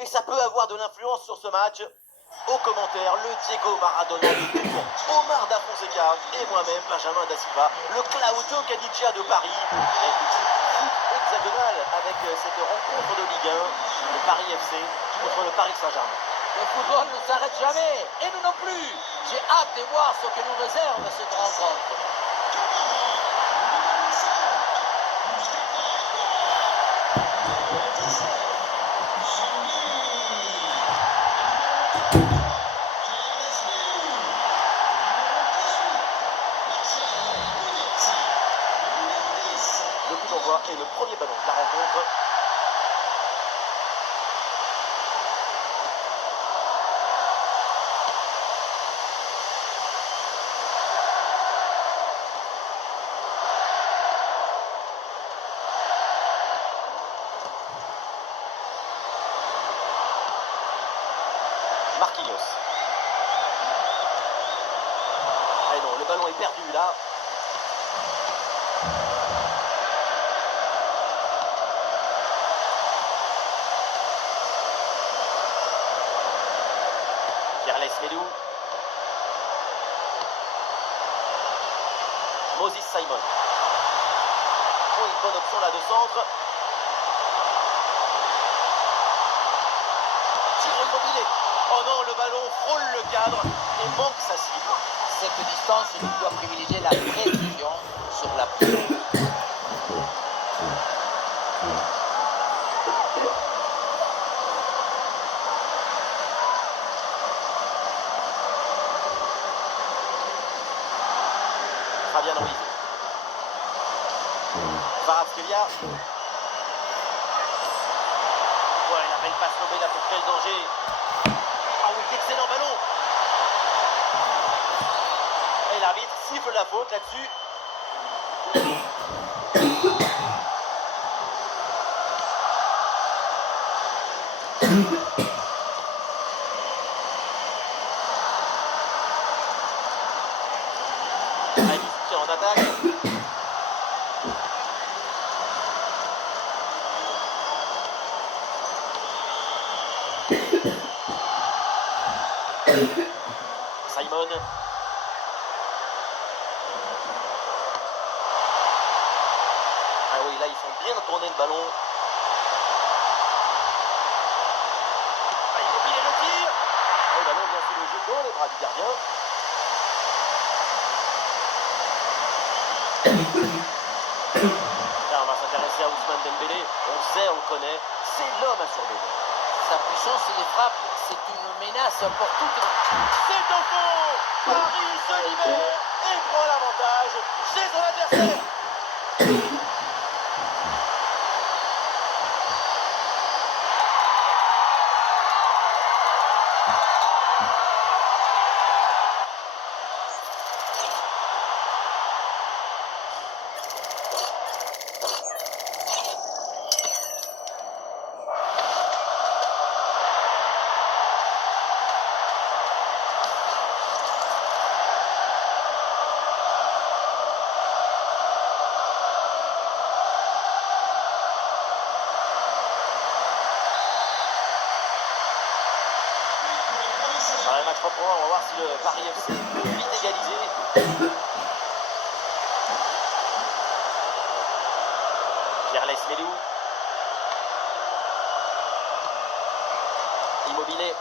et ça peut avoir de l'influence sur ce match. Au commentaire, le Diego Maradona de Tours, Omar Da Fonseca et moi-même, Benjamin Da Silva, le Claudio Caniggia de Paris. Et foot hexagonal avec cette rencontre de Ligue 1, le Paris FC contre le Paris Saint-Germain. Le football ne s'arrête jamais, et nous non plus. J'ai hâte de voir ce que nous réserve cette rencontre. Le coup d'envoi et le premier ballon de la rencontre. Marquinhos. Ah non, le ballon est perdu là. Pierre Médou. Moses Simon. Oh, une bonne option là de centre. Tiro Immobilier. Oh non, le ballon frôle le cadre et manque sa cible. Cette distance, il doit privilégier la précision sur la prise. Fabian Ruiz. Kvaratskhelia. Ouais, la belle passe lobée là pour créer le danger. Ah oui, excellent ballon. Et l'arbitre siffle la faute là-dessus. Allez, soutien en attaque. Simon. Ah oui, là, ils font bien tourner le ballon. Ah, Immobilier le tir. Oh, le ballon vient sous le jeu dans les bras du gardien. Là, on va s'intéresser à Ousmane Dembélé. On sait, on connaît. C'est l'homme à surveiller. Sa puissance et les frappes, c'est une menace pour toutes. C'est au fond. Paris se libère et prend l'avantage chez son adversaire. Le match reprend, on va voir si le Paris FC peut vite égaliser. Pierre Médou. Immobilier.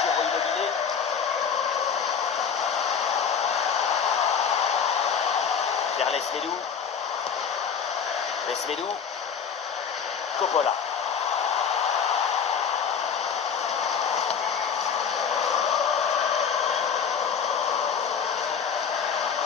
Giro Immobilier. Pierre Médou. Médou. Coppola.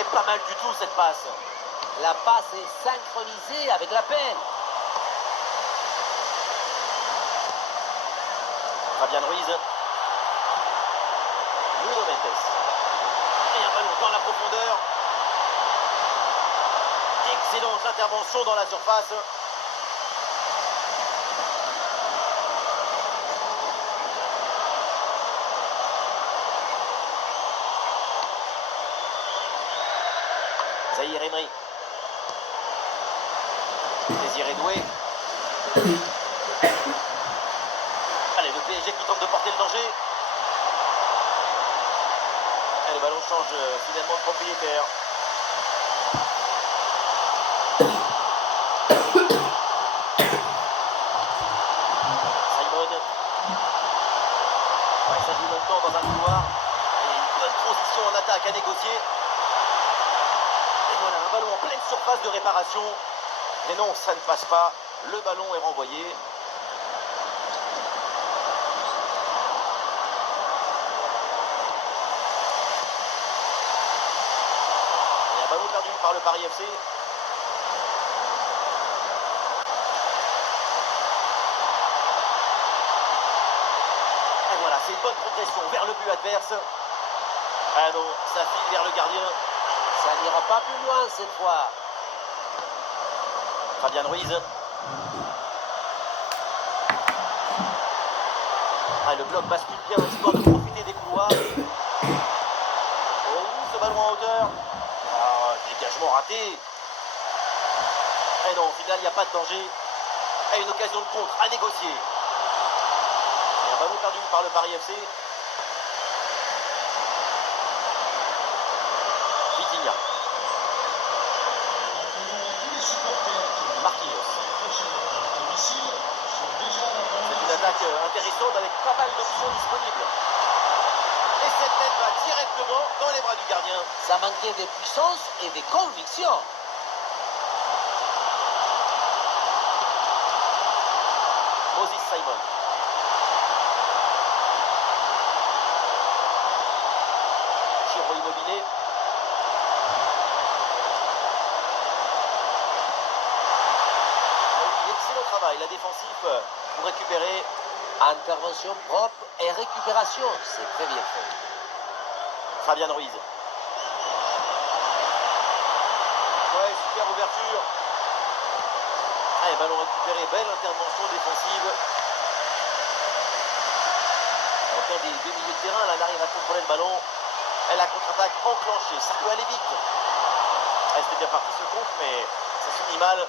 Et pas mal du tout cette passe. La passe est synchronisée avec la peine. Fabian Ruiz. Nuno Mendes. Et un ballon dans la profondeur. Excellente intervention dans la surface. Zahir Emery. Désiré Doué. Allez, le PSG qui tente de porter le danger. Et le ballon change finalement de propriétaire. Simon. Ouais, ça joue maintenant dans un couloir. Et une bonne transition en attaque à négocier. Et voilà, un ballon en pleine surface de réparation. Mais non, ça ne passe pas. Le ballon est renvoyé. Et un ballon perdu par le Paris FC. Et voilà, c'est une bonne progression vers le but adverse. Ah non, ça file vers le gardien. Ça n'ira pas plus loin cette fois. Fabien Ruiz. Ah, le bloc bascule bien, histoire de profiter des couloirs. Oh, ce ballon en hauteur. Ah, dégagement raté. Et non, au final, il n'y a pas de danger. Et une occasion de contre à négocier. Et un ballon perdu par le Paris FC. Vitinha. Marquinhos. C'est une attaque intéressante avec pas mal d'options disponibles. Et cette tête va directement dans les bras du gardien. Ça manquait de puissance et de conviction. Moses Simon. Giro Immobilier. Excellent travail, la défensive pour récupérer. Intervention propre et récupération. C'est très bien fait. Fabien Ruiz. Ouais, super ouverture. Allez, ballon récupéré, belle intervention défensive. Aucun des deux milieux de terrain, là, n'arrive à contrôler le ballon. Et la contre-attaque enclenchée, ça peut aller vite. C'était bien parti ce contre, mais ça finit mal.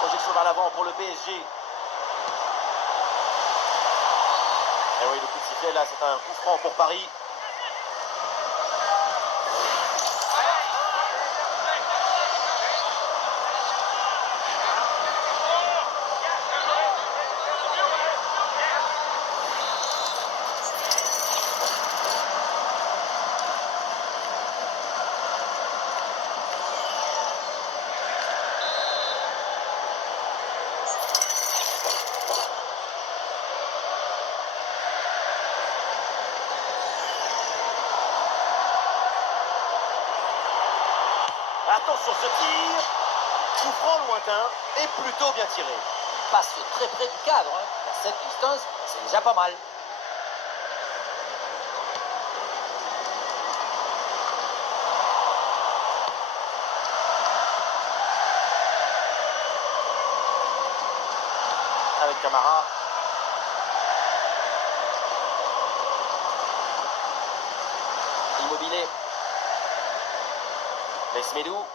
Projection vers l'avant pour le PSG. Et oui, le coup de sifflet là, c'est un coup franc pour Paris. Attention ce tir. Coup franc lointain et plutôt bien tiré. Passe très près du cadre. À cette distance, c'est déjà pas mal. Avec Camara. Immobilier. Lesmedou.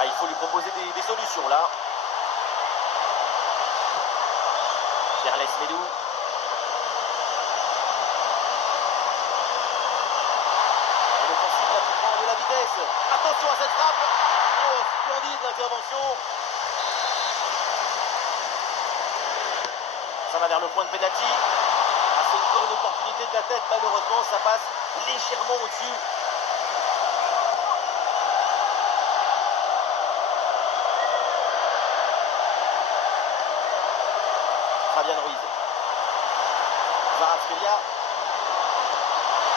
Ah, il faut lui proposer des solutions là. Pierre Lesmedou. Et l'offensive là qui prend de la vitesse. Attention à cette frappe. Oh, splendide l'intervention. Ça va vers le point de pénalty. Ah, c'est une bonne opportunité de la tête. Malheureusement, ça passe légèrement au-dessus. Fabien Ruiz. Kvaratskhelia.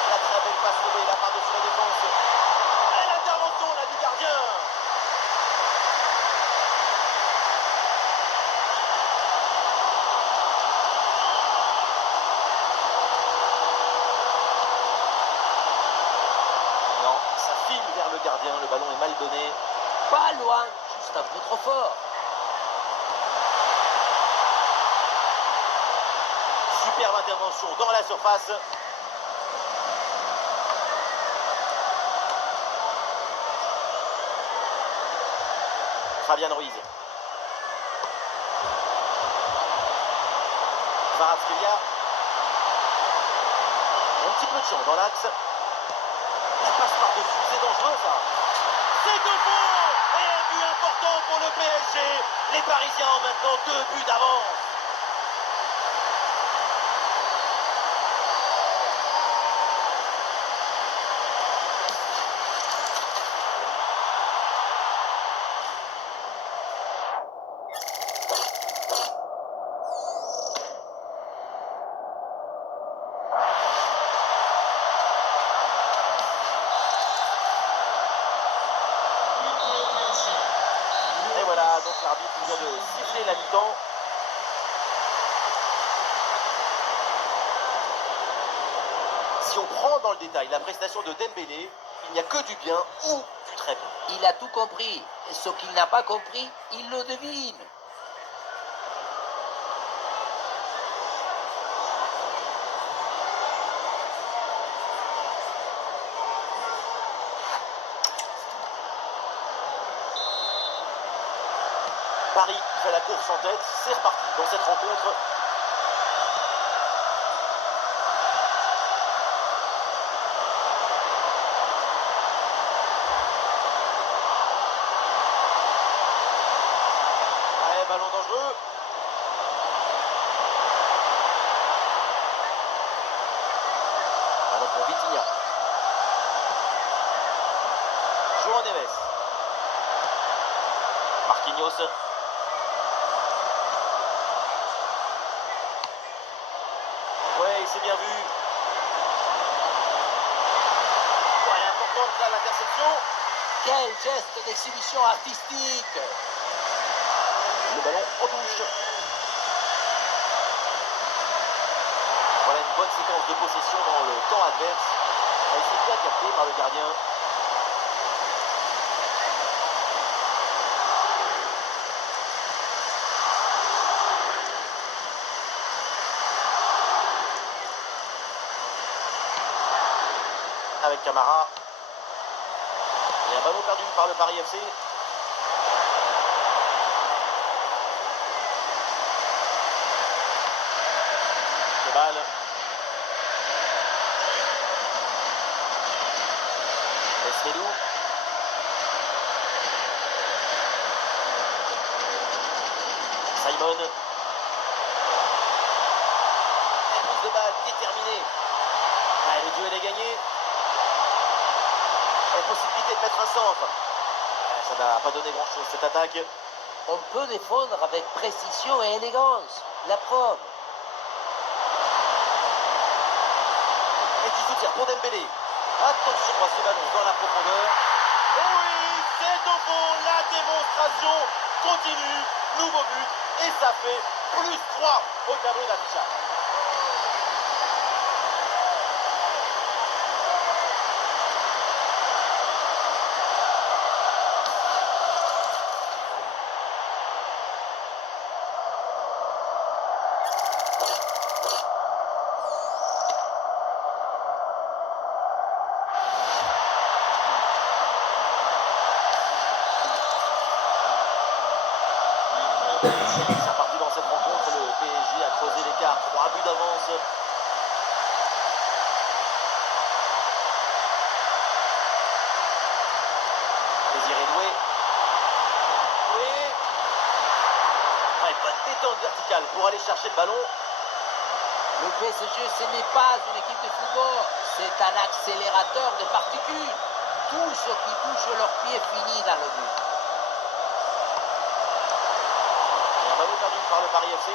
La très belle passe levée là par-dessus la défense. Et l'intervention là du gardien. Non, ça file vers le gardien. Le ballon est mal donné. Pas loin, juste un peu trop fort. Superbe intervention dans la surface. Fabian Ruiz. Kvaratskhelia. Un petit peu de champ dans l'axe. La passe par-dessus, c'est dangereux ça. C'est de fond. Et un but important pour le PSG. Les Parisiens ont maintenant 2 buts d'avance. Et voilà, donc l'arbitre vient de siffler la mi-temps. Si on prend dans le détail la prestation de Dembélé, il n'y a que du bien ou du très bien. Il a tout compris. Et ce qu'il n'a pas compris, il le devine. Paris fait la course en tête, c'est reparti dans cette rencontre. Ouais, ballon dangereux. Ballon pour Vitinha. João Neves. Marquinhos. Ouais, il s'est bien vu. Ouais, importante là l'interception. Quel geste d'exhibition artistique. Le ballon en touche. Voilà une bonne séquence de possession dans le camp adverse. Elle s'est bien captée par le gardien. Avec Camara. Et un ballon perdu par le Paris FC. Le balle. Esmedou. Simon. Et prise de balle déterminée. Ah, le duel est gagné. La possibilité de mettre un centre. Ça n'a pas donné grand chose cette attaque. On peut défendre avec précision et élégance. La preuve. Et du soutien pour Dembélé. Attention à ce ballon dans la profondeur. Et oui, c'est au fond. La démonstration continue. Nouveau but. Et ça fait +3 au tableau d'affichage. C'est reparti dans cette rencontre. Le PSG a creusé l'écart. 3 buts d'avance. Désiré Doué. Doué. Ouais, bonne détente verticale pour aller chercher le ballon. Le PSG, ce n'est pas une équipe de football. C'est un accélérateur de particules. Tout ce qui touche leurs pieds finit dans le but. Et un ballon perdu par le Paris FC.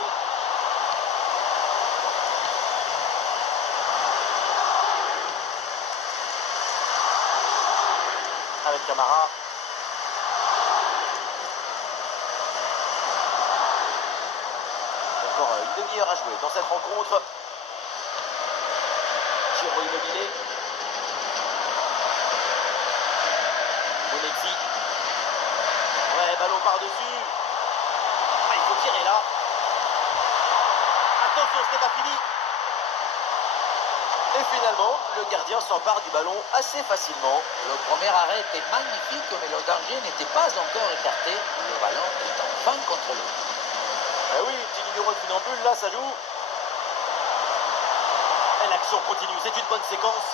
Avec Camara. Encore une demi-heure à jouer dans cette rencontre. Giro Immobilier. Monexi. Ouais, ballon par-dessus. Ah, il faut tirer là. Attention, ce n'est pas fini. Et finalement, le gardien s'empare du ballon assez facilement. Le premier arrêt était magnifique, mais le danger n'était pas encore écarté. Le ballon est enfin contrôlé. Ah oui, petit numéro de funambule, là, ça joue. Et l'action continue, c'est une bonne séquence.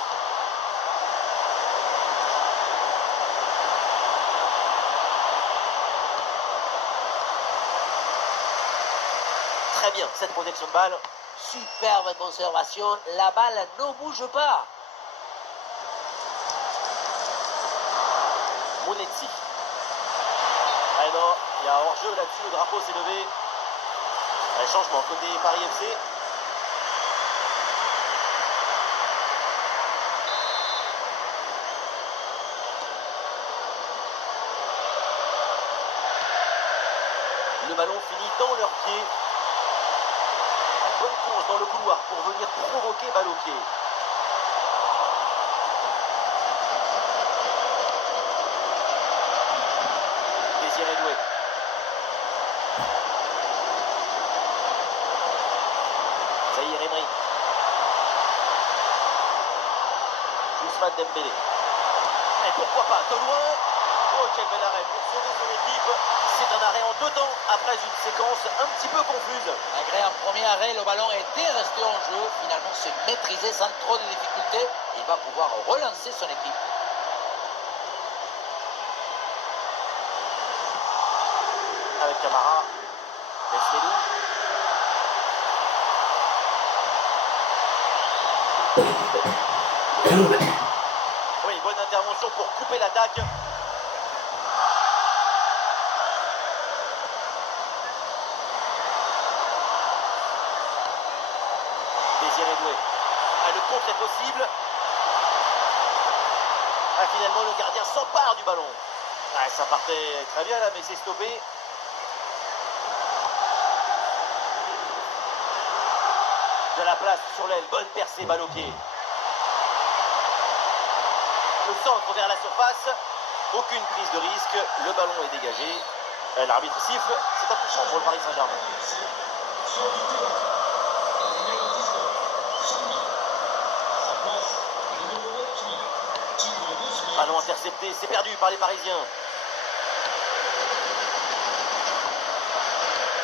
Très bien, cette protection de balle. Superbe conservation, la balle ne bouge pas. Monetzi. Ah non, il y a hors-jeu là-dessus, le drapeau s'est levé. Un changement côté Paris FC. Le ballon finit dans leurs pieds. Bonne course dans le couloir pour venir provoquer balle au pied. Désiré Doué. Zahir Emery. Ousmane Dembélé. Et pourquoi pas de loin. Oh, quel bel arrêt pour sauver son équipe. C'est un arrêt en 2 temps après une séquence un petit peu confuse. Malgré un premier arrêt, le ballon était resté en jeu. Finalement, se maîtriser sans trop de difficultés. Il va pouvoir relancer son équipe. Avec Camara. Laisse-les-nous. Oui, bonne intervention pour couper l'attaque. Désiré Doué. Ah, le contre est possible. Ah, finalement, le gardien s'empare du ballon. Ah, ça partait très bien là, mais c'est stoppé. De la place sur l'aile, bonne percée, balle au pied. Le centre vers la surface, aucune prise de risque, le ballon est dégagé. L'arbitre siffle, c'est un touchant pour le Paris Saint-Germain. Ballon intercepté, c'est perdu par les Parisiens.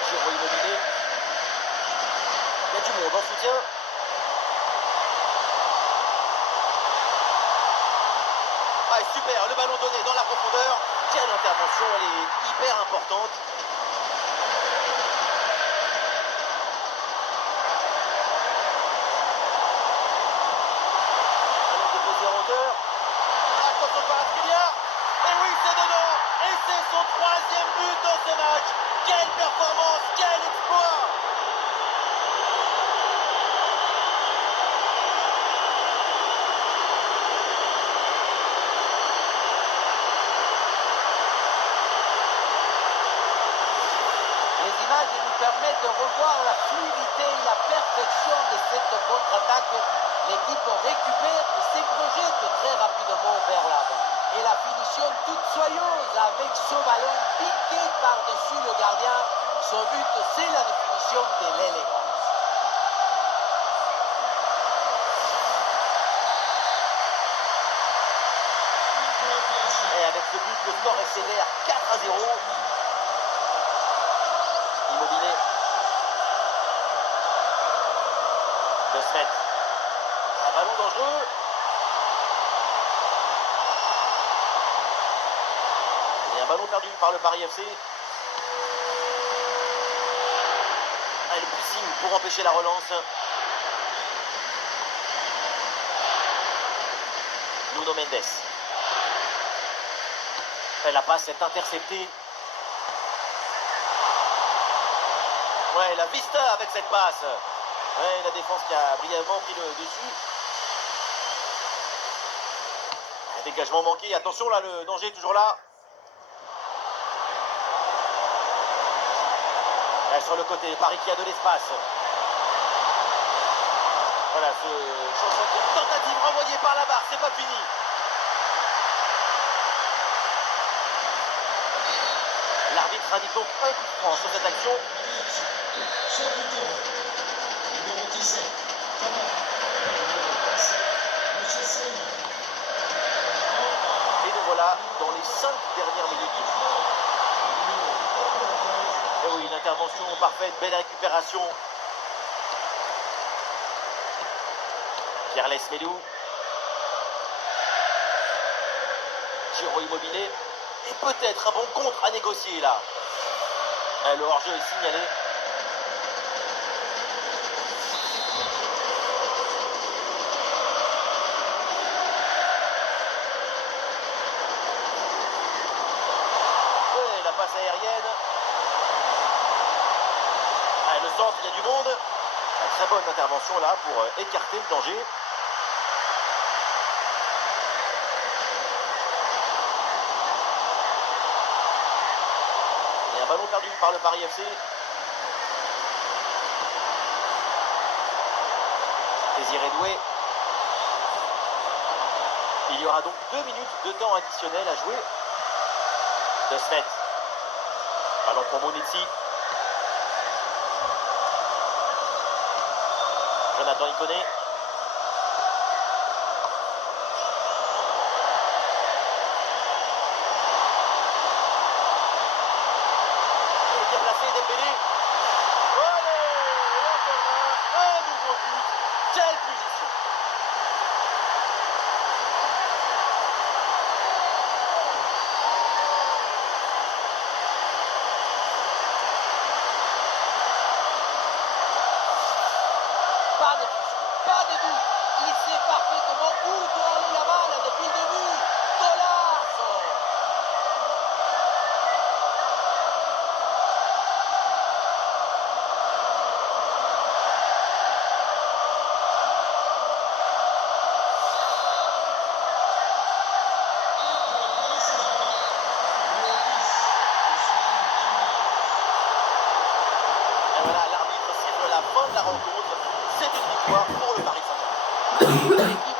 Giro Immobilier. Il y a du monde en soutien. Ah, super, le ballon donné dans la profondeur. Quelle intervention, elle est hyper importante. Ballon déposé en hauteur. Attention par Askelia. Et oui, c'est dedans. Et c'est son 3e but dans ce match. Quelle performance, quel exploit. Les images nous permettent de revoir la fluidité et la perfection de cette contre-attaque. L'équipe récupère et se projette très rapidement vers l'avant. Et la finition toute soyeuse avec ce ballon piqué par-dessus le gardien. Son but, c'est la définition de l'élégance. Et avec ce but, le score accélère 4-0. Immobilier. De Smet. Un ballon dangereux. Et un ballon perdu par le Paris FC. Ah, le pressing pour empêcher la relance. Nuno Mendes. Et la passe est interceptée. Ouais, la vista avec cette passe. Ouais, la défense qui a brièvement pris le dessus. Un dégagement manqué. Attention là, le danger est toujours là. Là, sur le côté, Paris qui a de l'espace. Voilà, ce changement de tentative renvoyé par la barre, c'est pas fini. L'arbitre indique donc un coup de franc sur cette action. intervention parfaite, belle récupération. Pierre Lesmelou. Giro Immobilier. Et peut-être un bon contre à négocier là. Le hors-jeu est signalé. Et la passe aérienne. Le centre, il y a du monde. Très bonne intervention là pour écarter le danger. Et un ballon perdu par le Paris FC. Désiré Doué. Il y aura donc 2 minutes de temps additionnel à jouer. De Smet. Ballon pour Mounetzi. Jonathan Iconé. Bien placé, Dembélé. Allez, encore un nouveau but. Quelle punition. Pas de souci, pas de doute. Il sait parfaitement où doit aller la balle depuis le début. Golazo! Et voilà, l'arbitre siffle la fin de la rencontre. C'est une victoire pour le Paris Saint-Germain.